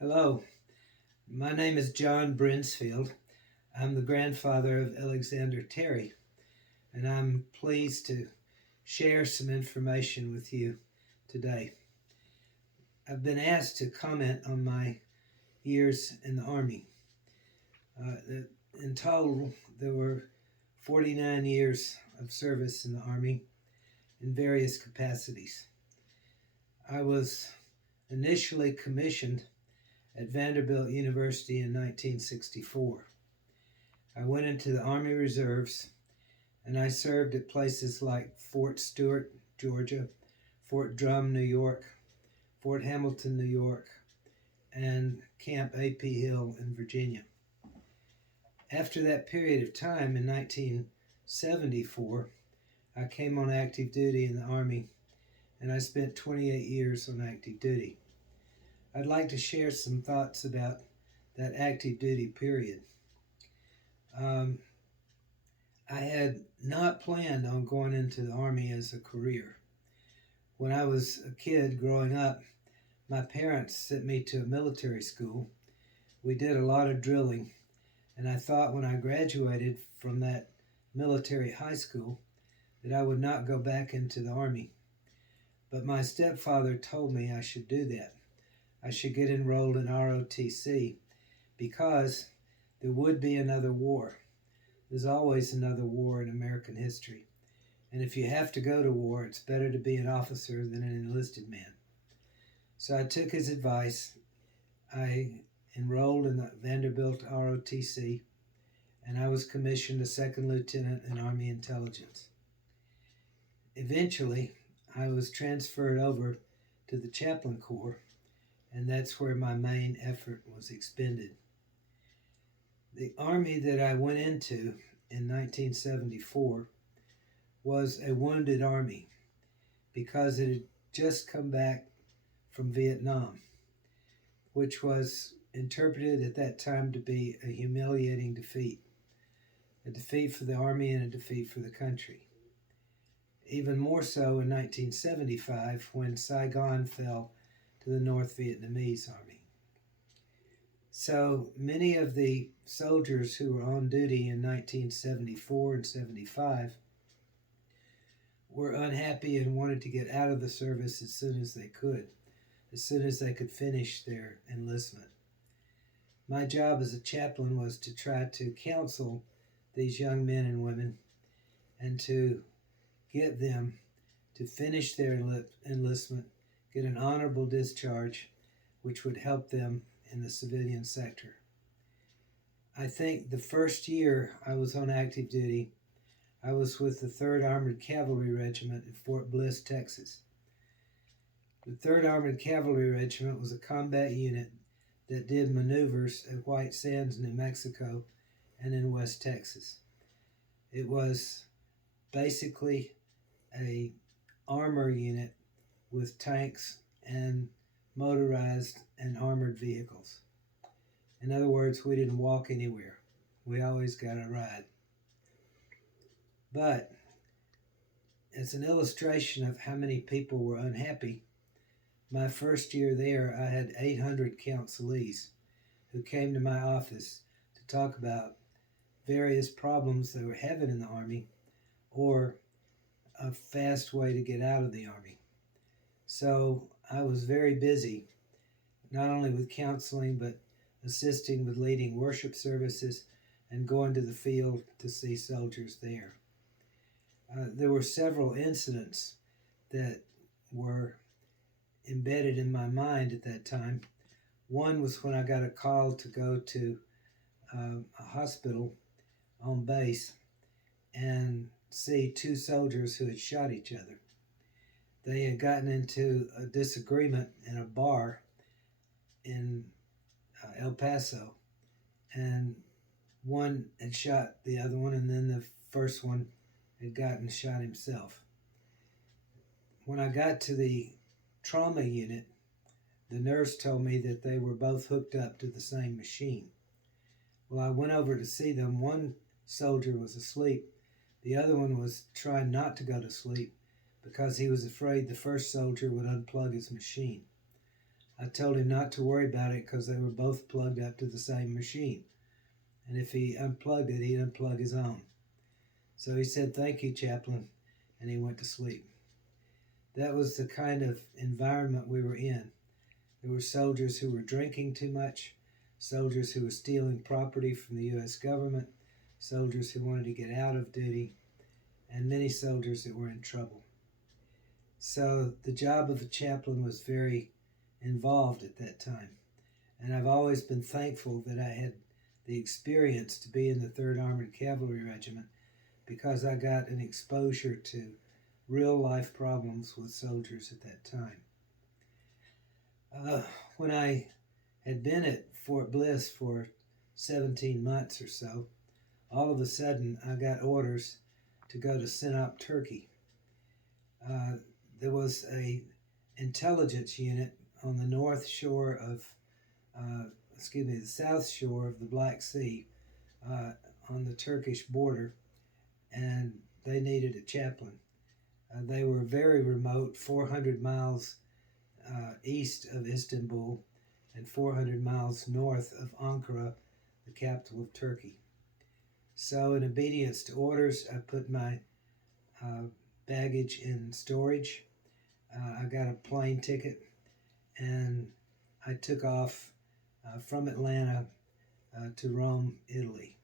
Hello, my name is John Brinsfield. I'm the grandfather of Alexander Terry, and I'm pleased to share some information with you today. I've been asked to comment on my years in the Army. In total, there were 49 years of service in the Army in various capacities. I was initially commissioned at Vanderbilt University in 1964. I went into the Army Reserves and I served at places like Fort Stewart, Georgia, Fort Drum, New York, Fort Hamilton, New York, and Camp A.P. Hill in Virginia. After that period of time in 1974, I came on active duty in the Army and I spent 28 years on active duty. I'd like to share some thoughts about that active duty period. I had not planned on going into the Army as a career. When I was a kid growing up, my parents sent me to a military school. We did a lot of drilling, and I thought when I graduated from that military high school that I would not go back into the Army. But my stepfather told me I should do that. I should get enrolled in ROTC because there would be another war. There's always another war in American history. And if you have to go to war, it's better to be an officer than an enlisted man. So I took his advice. I enrolled in the Vanderbilt ROTC, and I was commissioned a second lieutenant in Army Intelligence. Eventually, I was transferred over to the Chaplain Corps, and that's where my main effort was expended. The Army that I went into in 1974 was a wounded Army because it had just come back from Vietnam, which was interpreted at that time to be a humiliating defeat, a defeat for the Army and a defeat for the country. Even more so in 1975 when Saigon fell to the North Vietnamese Army. So many of the soldiers who were on duty in 1974 and 75 were unhappy and wanted to get out of the service as soon as they could finish their enlistment. My job as a chaplain was to try to counsel these young men and women and to get them to finish their enlistment, get an honorable discharge, which would help them in the civilian sector. I think the first year I was on active duty, I was with the 3rd Armored Cavalry Regiment in Fort Bliss, Texas. The 3rd Armored Cavalry Regiment was a combat unit that did maneuvers at White Sands, New Mexico, and in West Texas. It was basically a armor unit with tanks and motorized and armored vehicles. In other words, we didn't walk anywhere. We always got a ride. But as an illustration of how many people were unhappy, my first year there, I had 800 counselees who came to my office to talk about various problems they were having in the Army or a fast way to get out of the Army. So I was very busy, not only with counseling, but assisting with leading worship services and going to the field to see soldiers there. There were several incidents that were embedded in my mind at that time. One was when I got a call to go to a hospital on base and see 2 soldiers who had shot each other. They had gotten into a disagreement in a bar in El Paso, and one had shot the other one, and then the first one had gotten shot himself. When I got to the trauma unit, the nurse told me that they were both hooked up to the same machine. Well, I went over to see them. One soldier was asleep. The other one was trying not to go to sleep because he was afraid the first soldier would unplug his machine. I told him not to worry about it because they were both plugged up to the same machine. And if he unplugged it, he'd unplug his own. So he said, "Thank you, Chaplain," and he went to sleep. That was the kind of environment we were in. There were soldiers who were drinking too much, soldiers who were stealing property from the U.S. government, soldiers who wanted to get out of duty, and many soldiers that were in trouble. So the job of a chaplain was very involved at that time. And I've always been thankful that I had the experience to be in the 3rd Armored Cavalry Regiment because I got an exposure to real life problems with soldiers at that time. When I had been at Fort Bliss for 17 months or so, all of a sudden I got orders to go to Sinop, Turkey. There was a intelligence unit on the north shore of, the south shore of the Black Sea on the Turkish border, and they needed a chaplain. They were very remote, 400 miles east of Istanbul and 400 miles north of Ankara, the capital of Turkey. So in obedience to orders, I put my baggage in storage. I got a plane ticket and I took off from Atlanta to Rome, Italy.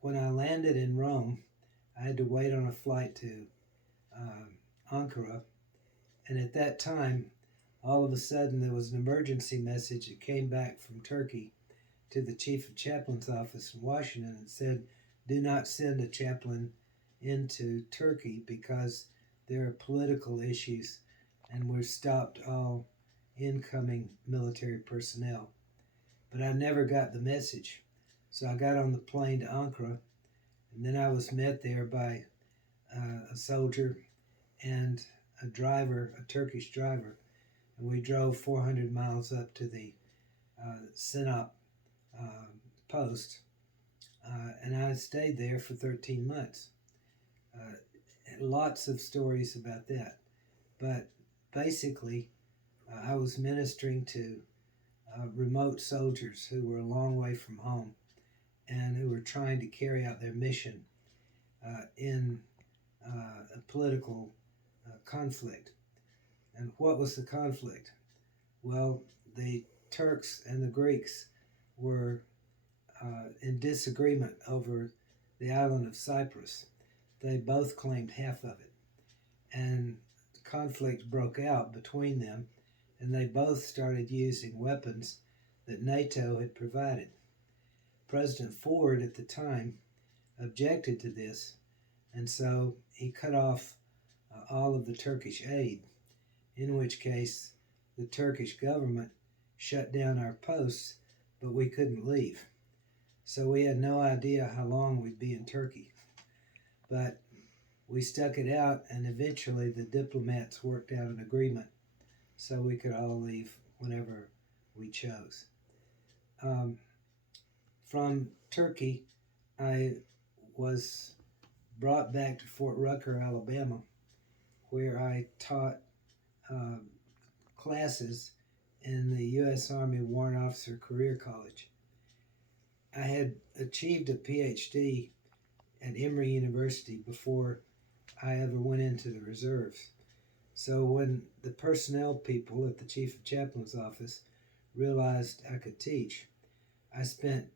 When I landed in Rome, I had to wait on a flight to Ankara, and at that time, all of a sudden there was an emergency message that came back from Turkey to the Chief of Chaplain's office in Washington and said, "Do not send a chaplain into Turkey because there are political issues and we've stopped all incoming military personnel." But I never got the message. So I got on the plane to Ankara, and then I was met there by a soldier and a driver, a Turkish driver, and we drove 400 miles up to the Sinop post, and I stayed there for 13 months. Lots of stories about that, but basically I was ministering to remote soldiers who were a long way from home and who were trying to carry out their mission in a political conflict. And what was the conflict? Well, the Turks and the Greeks were in disagreement over the island of Cyprus. They both claimed half of it. And conflict broke out between them, and they both started using weapons that NATO had provided. President Ford at the time objected to this, and so he cut off all of the Turkish aid, in which case the Turkish government shut down our posts, but we couldn't leave. So we had no idea how long we'd be in Turkey. But we stuck it out, and eventually the diplomats worked out an agreement so we could all leave whenever we chose. From Turkey, I was brought back to Fort Rucker, Alabama, where I taught classes in the U.S. Army Warrant Officer Career College. I had achieved a PhD at Emory University before I ever went into the reserves. So when the personnel people at the Chief of Chaplain's office realized I could teach, I spent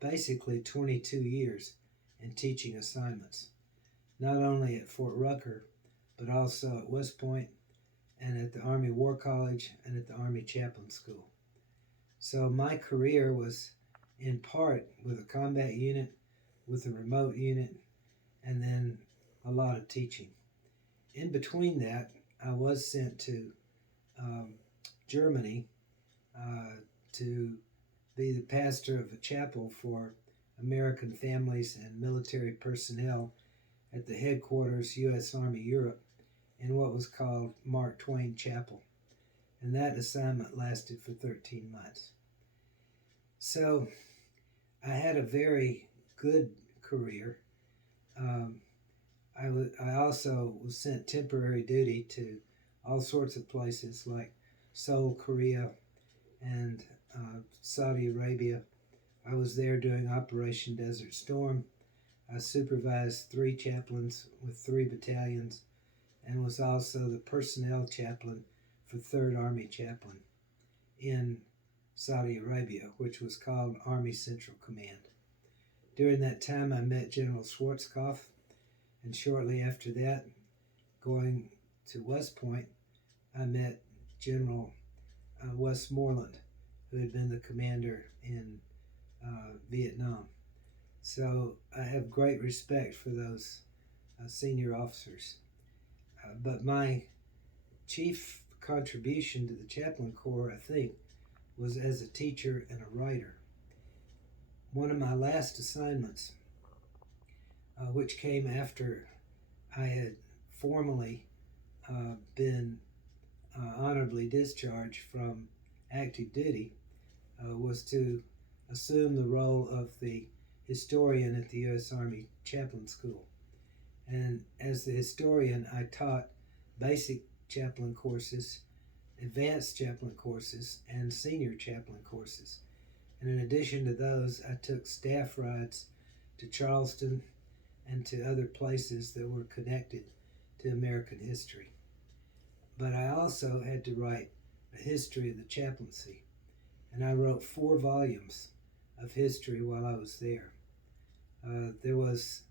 basically 22 years in teaching assignments, not only at Fort Rucker, but also at West Point and at the Army War College and at the Army Chaplain School. So my career was in part with a combat unit, with a remote unit, and then a lot of teaching. In between that, I was sent to Germany to be the pastor of a chapel for American families and military personnel at the headquarters U.S. Army Europe in what was called Mark Twain Chapel. And that assignment lasted for 13 months. So I had a very good career. I also was sent temporary duty to all sorts of places like Seoul, Korea, and Saudi Arabia. I was there during Operation Desert Storm. I supervised 3 chaplains with 3 battalions and was also the personnel chaplain for 3rd Army Chaplain in Saudi Arabia, which was called Army Central Command. During that time, I met General Schwarzkopf, and shortly after that, going to West Point, I met General Westmoreland, who had been the commander in Vietnam. So I have great respect for those senior officers. But my chief contribution to the Chaplain Corps, I think, was as a teacher and a writer. One of my last assignments, which came after I had formally been honorably discharged from active duty, was to assume the role of the historian at the U.S. Army Chaplain School. And as the historian, I taught basic chaplain courses, advanced chaplain courses, and senior chaplain courses. And in addition to those, I took staff rides to Charleston and to other places that were connected to American history. But I also had to write a history of the chaplaincy, and I wrote 4 volumes of history while I was there. There was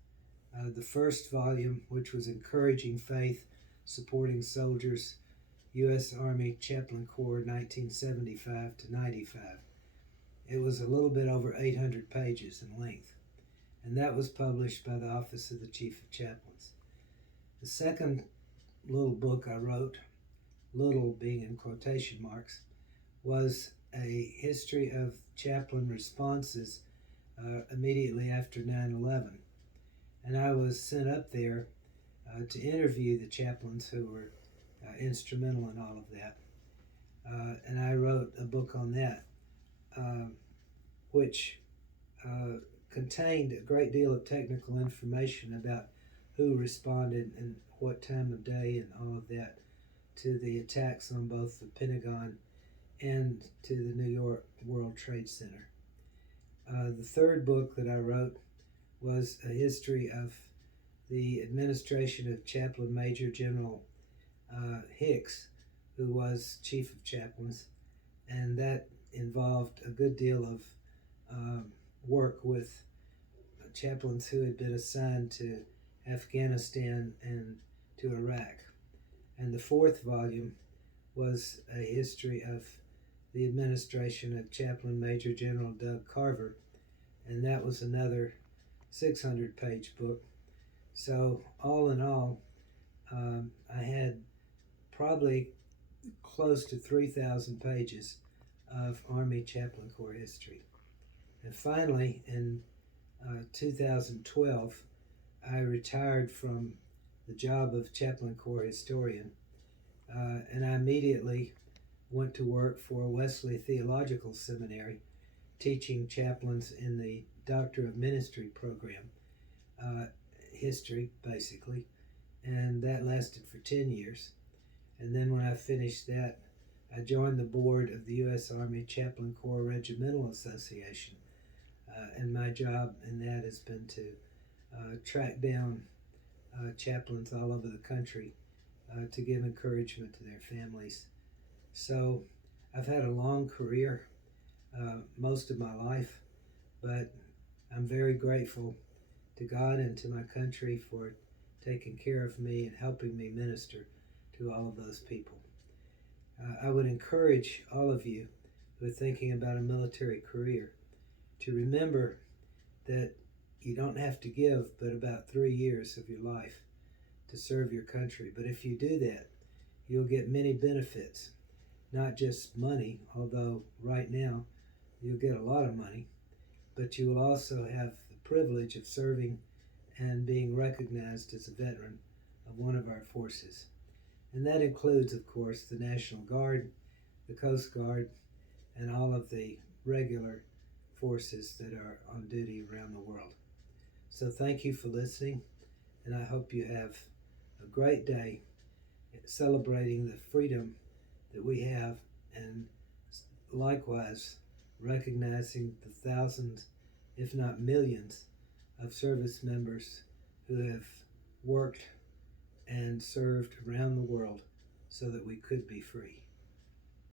the first volume, which was Encouraging Faith, Supporting Soldiers, U.S. Army Chaplain Corps, 1975 to 95. It was a little bit over 800 pages in length, and that was published by the Office of the Chief of Chaplains. The second little book I wrote, little being in quotation marks, was a history of chaplain responses immediately after 9/11. And I was sent up there to interview the chaplains who were instrumental in all of that. And I wrote a book on that, which contained a great deal of technical information about who responded and what time of day and all of that to the attacks on both the Pentagon and to the New York World Trade Center. The third book that I wrote was a history of the administration of Chaplain Major General Hicks, who was Chief of Chaplains, and that involved a good deal of work with chaplains who had been assigned to Afghanistan and to Iraq. And the fourth volume was a history of the administration of Chaplain Major General Doug Carver, and that was another 600-page book. So all in all, I had probably close to 3,000 pages of Army Chaplain Corps history. And finally, in 2012, I retired from the job of Chaplain Corps historian, and I immediately went to work for Wesley Theological Seminary, teaching chaplains in the Doctor of Ministry program, history basically, and that lasted for 10 years. And then when I finished that, I joined the board of the U.S. Army Chaplain Corps Regimental Association, and my job in that has been to track down chaplains all over the country to give encouragement to their families. So I've had a long career, most of my life, but I'm very grateful to God and to my country for taking care of me and helping me minister to all of those people. I would encourage all of you who are thinking about a military career to remember that you don't have to give but about 3 years of your life to serve your country. But if you do that, you'll get many benefits, not just money, although right now you'll get a lot of money, but you will also have the privilege of serving and being recognized as a veteran of one of our forces. And that includes, of course, the National Guard, the Coast Guard, and all of the regular forces that are on duty around the world. So thank you for listening, and I hope you have a great day celebrating the freedom that we have and likewise recognizing the thousands, if not millions, of service members who have worked and served around the world so that we could be free.